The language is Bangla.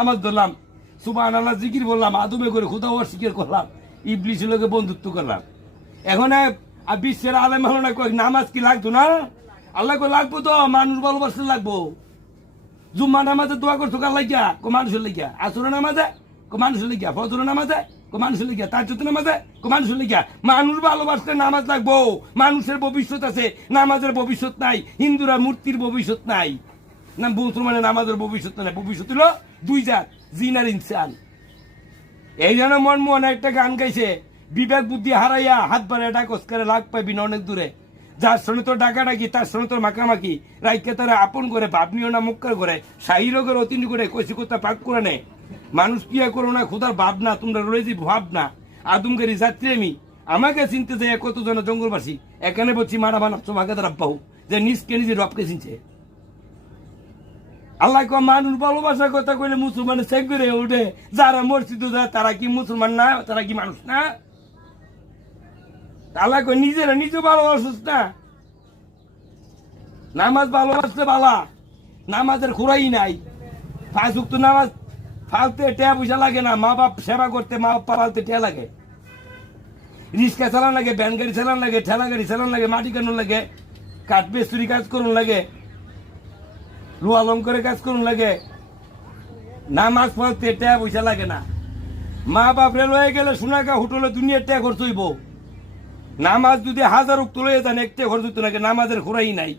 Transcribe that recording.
নামাজ ধরলাম, সুবহানাল্লাহ জিকির বললাম, আদমে করে খুদা অস্বীকার করলাম, ইবলিসের লোকে বন্ধুত্ব করলাম। এখন বিশ্বের আলেম হলো না কয়েক নামাজ কি লাগতো না? আল্লাহ কই লাগবো তো, মানুষ ভালোবাসতে লাগবো। জুম্মা নামাজে দোয়া করছো কার লাগিয়া? মানুষের লাগিয়া। আসরের নামাজে মানুষের লাগিয়া। ফজরের নামাজে মানুষের লাগিয়া। তাহাজ্জুদের নামাজে মানুষের লাগিয়া। মানুষ ভালোবাসতে নামাজ লাগবো। মানুষের ভবিষ্যৎ আছে, নামাজের ভবিষ্যৎ নাই। হিন্দুরা মূর্তির ভবিষ্যৎ নাই, না মুসলমানের নামাজের ভবিষ্যৎ নাই। ভবিষ্যৎ হলো দুই জাত, জিন আর ইনসান। এই জন্য মনমোহন একটা গান গাইছে, বিবেক বুদ্ধি হারাইয়া হাত বাড়ায় ডাকস করে লাগ পাইবি না অনেক দূরে। যার সঙ্গে তোর ডাকাডাকি, তার সঙ্গে তোর মাখামাখি, রাইকে তারা আপন করে ভাবনিও না মুক্কার করে, শাহী রোগের অতিন করে কইসি কোথা পাক করে নে। মানুষ কিয়া করো না খুদার ভাবনা, তোমরা রয়েছি ভাবনা। আদমগারি যাত্রী আমি, আমাকে চিনতে যায় কতজন জঙ্গলবাসী, এখানে বলছি মারা বানাচ্ছ মাকে তারা পাও, যে নিজকে নিজে রবকে চিনছে। আল্লাহ মানুষ ভালোবাসার কথা কইলে মুসলমানের চেক করে উঠে, যারা মসজিদে যায় তারা কি মুসলমান না? তারা কি মানুষ না? আল্লাহ কই নিজেরা নিজে ভালোবাসিস না। নামাজ ভালোবাসতে বালা, নামাজের খুরাই নাই। পাঁচ ওয়াক্ত নামাজ ফালতে টেয়া পয়সা লাগে না, মা বাপ সেবা করতে মা বাপ ফালতে টেয়া লাগে। রিক্সা চালান লাগে, ভ্যান গাড়ি চালান লাগে, ঠেলা গাড়ি চালান লাগে, মাটি কানুন লাগে, কাঠ মিস্ত্রি কাজ করুন লাগে, লোহা লঙ্করের কাজ করুন লাগে। নামাজ পড়তে টেয়া পয়সা লাগে না। মা বাপ রে লয়ে গেলে সোনাগা হোটেলে দুনিয়ার টেয়া খরচ হইব। নামাজ যদি 1000 ওয়াক্ত লয়ে যান, একটা খরচ হইতো নাকি? নামাজের খুরাই নাই।